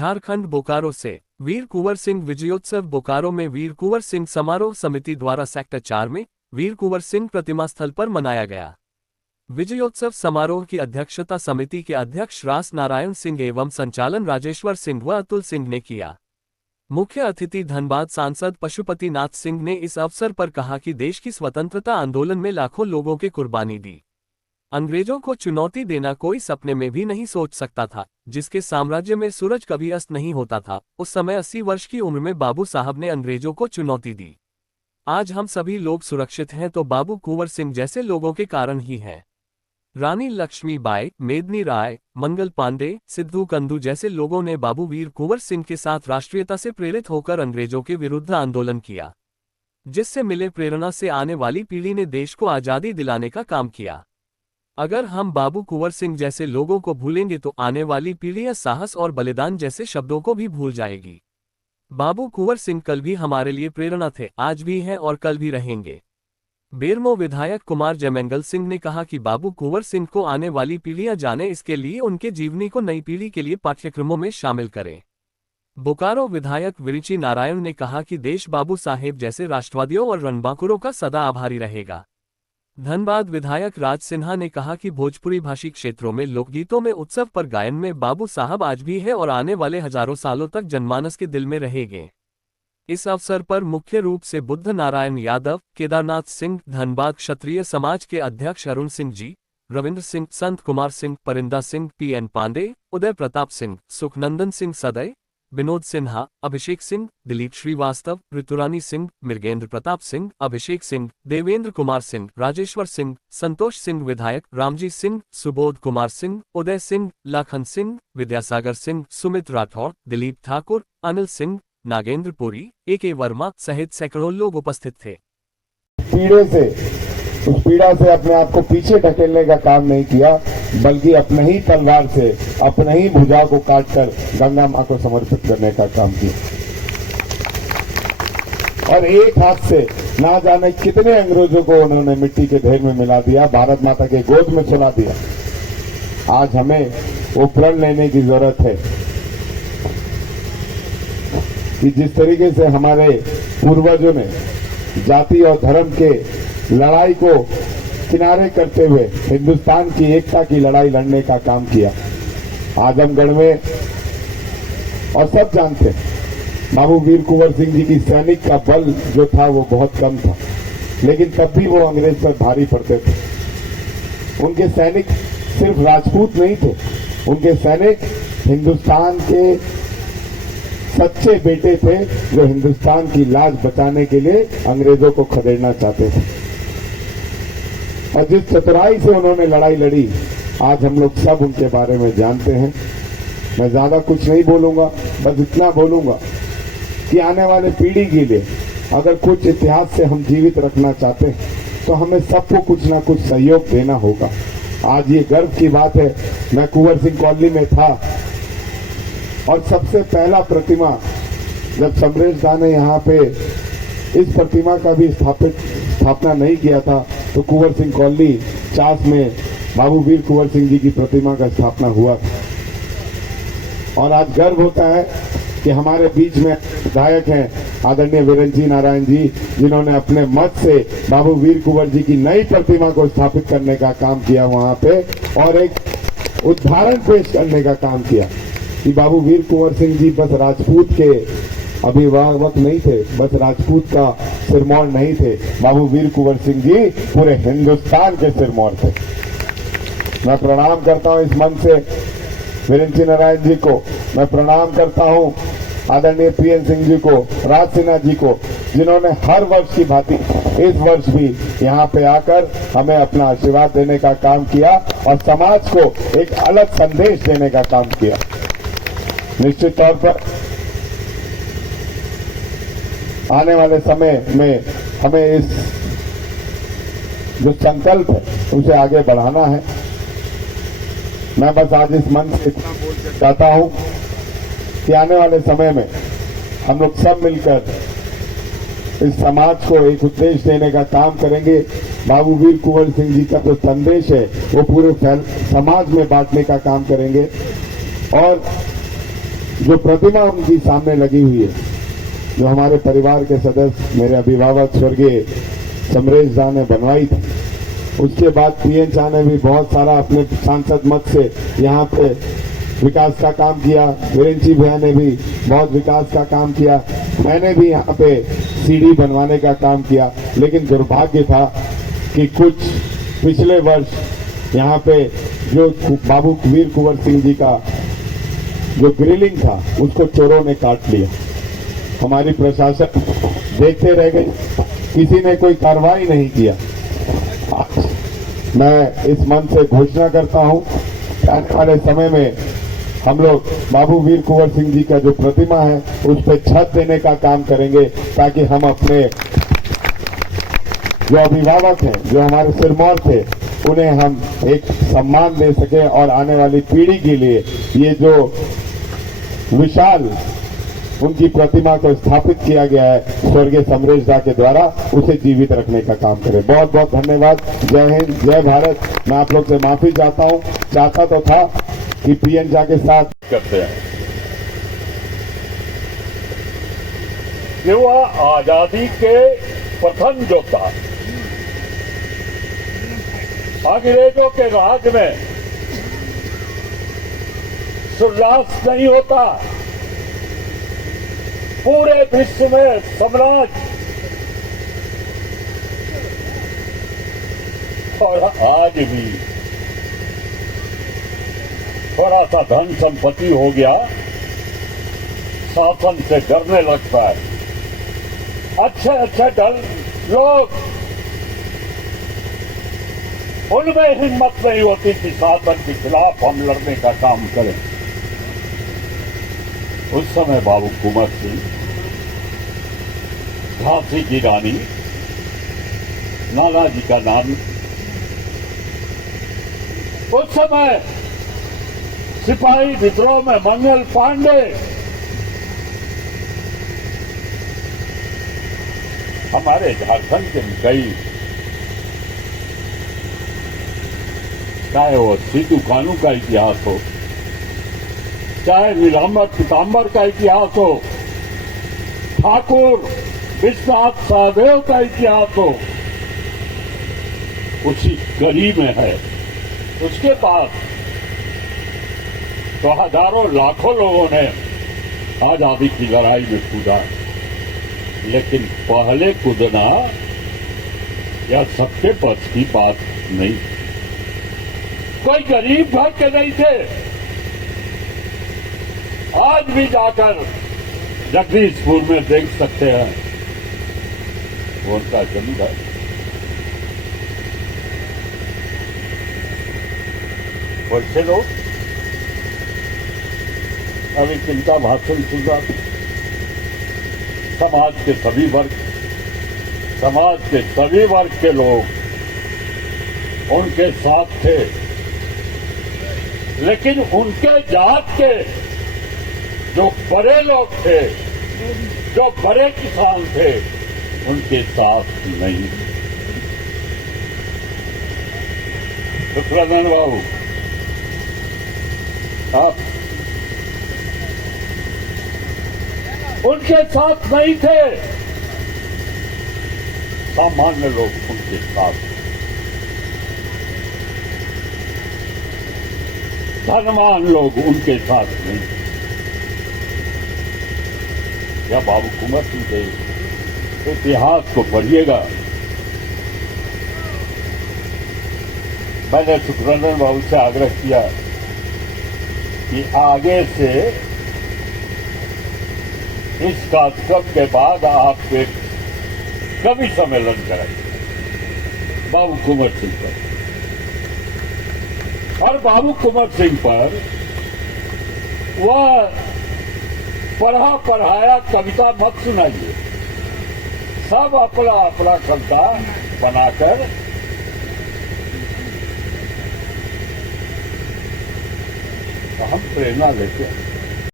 झारखंड बोकारो से वीर कुंवर सिंह विजयोत्सव बोकारो में वीर कुंवर सिंह समारोह समिति द्वारा सेक्टर 4 में वीर कुंवर सिंह प्रतिमा स्थल पर मनाया गया। विजयोत्सव समारोह की अध्यक्षता समिति के अध्यक्ष रास नारायण सिंह एवं संचालन राजेश्वर सिंह व अतुल सिंह ने किया। मुख्य अतिथि धनबाद सांसद पशुपति नाथ सिंह ने इस अवसर पर कहा कि देश की स्वतंत्रता आंदोलन में लाखों लोगों की कुर्बानी दी। अंग्रेजों को चुनौती देना कोई सपने में भी नहीं सोच सकता था। जिसके साम्राज्य में सूरज कभी अस्त नहीं होता था, उस समय 80 वर्ष की उम्र में बाबू साहब ने अंग्रेजों को चुनौती दी। आज हम सभी लोग सुरक्षित हैं तो बाबू कुंवर सिंह जैसे लोगों के कारण ही है। रानी लक्ष्मीबाई, मेदिनी राय, मंगल पांडे, सिद्धू कंदू जैसे लोगों ने बाबू वीर कुंवर सिंह के साथ राष्ट्रीयता से प्रेरित होकर अंग्रेजों के विरुद्ध आंदोलन किया, जिससे मिले प्रेरणा से आने वाली पीढ़ी ने देश को आज़ादी दिलाने का काम किया। अगर हम बाबू कुंवर सिंह जैसे लोगों को भूलेंगे तो आने वाली पीढ़ियां साहस और बलिदान जैसे शब्दों को भी भूल जाएगी। बाबू कुंवर सिंह कल भी हमारे लिए प्रेरणा थे, आज भी हैं और कल भी रहेंगे। बेरमो विधायक कुमार जयमंगल सिंह ने कहा कि बाबू कुंवर सिंह को आने वाली पीढ़ियां जाने, इसके लिए उनके जीवनी को नई पीढ़ी के लिए पाठ्यक्रमों में शामिल करें। बोकारो विधायक विरिची नारायण ने कहा कि देश बाबू साहेब जैसे राष्ट्रवादियों और रणबांकुरों का सदा आभारी रहेगा। धनबाद विधायक राज सिन्हा ने कहा कि भोजपुरी भाषी क्षेत्रों में लोकगीतों में उत्सव पर गायन में बाबू साहब आज भी है और आने वाले हजारों सालों तक जनमानस के दिल में रहेंगे। इस अवसर पर मुख्य रूप से बुद्ध नारायण यादव, केदारनाथ सिंह, धनबाद क्षत्रिय समाज के अध्यक्ष अरुण सिंह जी, रविंद्र सिंह, संत कुमार सिंह, परिंदा सिंह, पीएन पांडे, उदय प्रताप सिंह, सुखनंदन सिंह सदय, विनोद सिन्हा, अभिषेक सिंह, दिलीप श्रीवास्तव, ऋतुरानी सिंह, मृगेंद्र प्रताप सिंह, अभिषेक सिंह, देवेंद्र कुमार सिंह, राजेश्वर सिंह, संतोष सिंह विधायक, रामजी सिंह, सुबोध कुमार सिंह, उदय सिंह, लाखन सिंह, विद्यासागर सिंह, सुमित राठौर, दिलीप ठाकुर, अनिल सिंह, नागेंद्र पुरी, AK वर्मा सहित सैकड़ों लोग उपस्थित थे। उस पीड़ा से अपने आप को पीछे ढकेलने का काम नहीं किया, बल्कि अपने ही तलवार से अपने ही भुजा को काटकर गंगा मां को समर्पित करने का काम किया। और एक हाथ से ना जाने कितने अंग्रेजों को उन्होंने मिट्टी के ढेर में मिला दिया, भारत माता के गोद में सुला दिया। आज हमें वो प्रण लेने की जरूरत है कि जिस तरीके से हमारे पूर्वजों ने जाति और धर्म के लड़ाई को किनारे करते हुए हिंदुस्तान की एकता की लड़ाई लड़ने का काम किया। आजमगढ़ में, और सब जानते हैं, बाबू वीर कुंवर सिंह जी की सैनिक का बल जो था वो बहुत कम था, लेकिन तब भी वो अंग्रेज पर भारी पड़ते थे। उनके सैनिक सिर्फ राजपूत नहीं थे, उनके सैनिक हिंदुस्तान के सच्चे बेटे थे जो हिंदुस्तान की लाज बचाने के लिए अंग्रेजों को खदेड़ना चाहते थे। और जिस चतुराई से उन्होंने लड़ाई लड़ी, आज हम लोग सब उनके बारे में जानते हैं। मैं ज्यादा कुछ नहीं बोलूंगा, बस इतना बोलूंगा कि आने वाले पीढ़ी के लिए अगर कुछ इतिहास से हम जीवित रखना चाहते हैं तो हमें सबको कुछ ना कुछ सहयोग देना होगा। आज ये गर्व की बात है, मैं कुंवर सिंह कॉलोनी में था और सबसे पहला प्रतिमा जब समरेश दा ने यहाँ पे इस प्रतिमा का भी स्थापना नहीं किया था तो कुंवर सिंह कॉलोनी चास में बाबू वीर कुंवर सिंह जी की प्रतिमा का स्थापना हुआ था। और आज गर्व होता है कि हमारे बीच में विधायक हैं आदरणीय विरिची नारायण जी, जिन्होंने अपने मत से बाबू वीर कुंवर जी की नई प्रतिमा को स्थापित करने का काम किया वहां पे, और एक उदाहरण पेश करने का काम किया कि बाबू वीर कुंवर सिंह जी बस राजपूत के अभिभावक नहीं थे, बस राजपूत का सिरमौर नहीं थे, बाबू वीर कुंवर सिंह जी पूरे हिंदुस्तान के सिरमौर थे। मैं प्रणाम करता हूं इस मंच से विरिची नारायण जी को, मैं प्रणाम करता हूं आदरणीय PN सिंह जी को, राज सिन्हा जी को, जिन्होंने हर वर्ष की भांति इस वर्ष भी यहाँ पे आकर हमें अपना आशीर्वाद देने का काम किया और समाज को एक अलग संदेश देने का काम किया। निश्चित तौर पर आने वाले समय में हमें इस जो संकल्प है उसे आगे बढ़ाना है। मैं बस आज इस मंच से इतना बोल चाहता हूं कि आने वाले समय में हम लोग सब मिलकर इस समाज को एक उद्देश्य देने का काम करेंगे। बाबू वीर कुंवर सिंह जी का जो संदेश है वो पूरे समाज में बांटने का काम करेंगे और जो प्रतिमा उनकी सामने लगी हुई है, जो हमारे परिवार के सदस्य मेरे अभिभावक स्वर्गीय समरेश झा ने बनवाई थी, उसके बाद पीएन झा ने भी बहुत सारा अपने सांसद मत से यहाँ पे विकास का काम किया। वीरेंद्र भैया ने भी बहुत विकास का काम किया। मैंने भी यहाँ पे सीढ़ी बनवाने का काम किया। लेकिन दुर्भाग्य था कि कुछ पिछले वर्ष यहाँ पे जो बाबू वीर कुंवर सिंह जी का जो ग्रिलिंग था उसको चोरों ने काट लिया। हमारी प्रशासन देखते रह गई, किसी ने कोई कार्रवाई नहीं किया। मैं इस मंच से घोषणा करता हूं कि आने वाले समय में हम लोग बाबू वीर कुंवर सिंह जी का जो प्रतिमा है उस पर छत देने का काम करेंगे, ताकि हम अपने जो अभिभावक हैं, जो हमारे सिरमौर थे, उन्हें हम एक सम्मान दे सके और आने वाली पीढ़ी के लिए ये जो विशाल उनकी प्रतिमा को स्थापित किया गया है स्वर्गीय समरेश झा के द्वारा, उसे जीवित रखने का काम करें। बहुत बहुत धन्यवाद। जय हिंद, जय भारत। मैं आप लोग से माफी चाहता हूं। चाहता तो था कि पीएन झा के साथ करते हैं कि वह आजादी के प्रथम योद्धा, अंग्रेजों के राज में सूर्यास्त नहीं होता, पूरे विश्व में साम्राज्य, और आज भी थोड़ा सा धन संपत्ति हो गया, शासन से डरने लगता है। अच्छे अच्छे डर लोग, उनमें हिम्मत नहीं होती कि शासन के खिलाफ हम लड़ने का काम करें। उस समय बाबू कुंवर सिंह, झांसी की रानी, नाना जी का नाम, उस समय सिपाही विद्रोह में मंगल पांडे, हमारे झारखंड के कई, चाहे वो सीतू कानू का इतिहास हो, चाहे नीलांबर पीताम्बर का इतिहास हो, ठाकुर विश्वनाथ सहदेव का इतिहास हो, उसी कड़ी में है। उसके बाद तो हजारों लाखों लोगों ने आजादी की लड़ाई में कूदा, लेकिन पहले कूदना या सबके बस की बात नहीं। कोई गरीब घर के नहीं थे। आज भी जाकर जगदीशपुर में देख सकते हैं वो उनका जमींदार। वैसे लोग अभी चिंता भाषण सुन रहा, समाज के सभी वर्ग के लोग उनके साथ थे, लेकिन उनके जात के जो बड़े लोग थे, जो बड़े किसान थे, उनके साथ नहीं। सुखरानंद बाबू, आप उनके साथ नहीं थे, सामान्य लोग उनके साथ, धनवान लोग उनके साथ नहीं। या बाबू कुंवर सिंह के इतिहास को पढ़िएगा। मैंने सुखरंजन बाबू से आग्रह किया कि आगे से इस कार्यक्रम के बाद आप एक कवि सम्मेलन कराइए बाबू कुंवर सिंह पर, और बाबू कुंवर सिंह पर वह पढ़ाया कविता मत सुनाइए, सब अपना अपना कविता बनाकर हम प्रेरणा लेते हैं।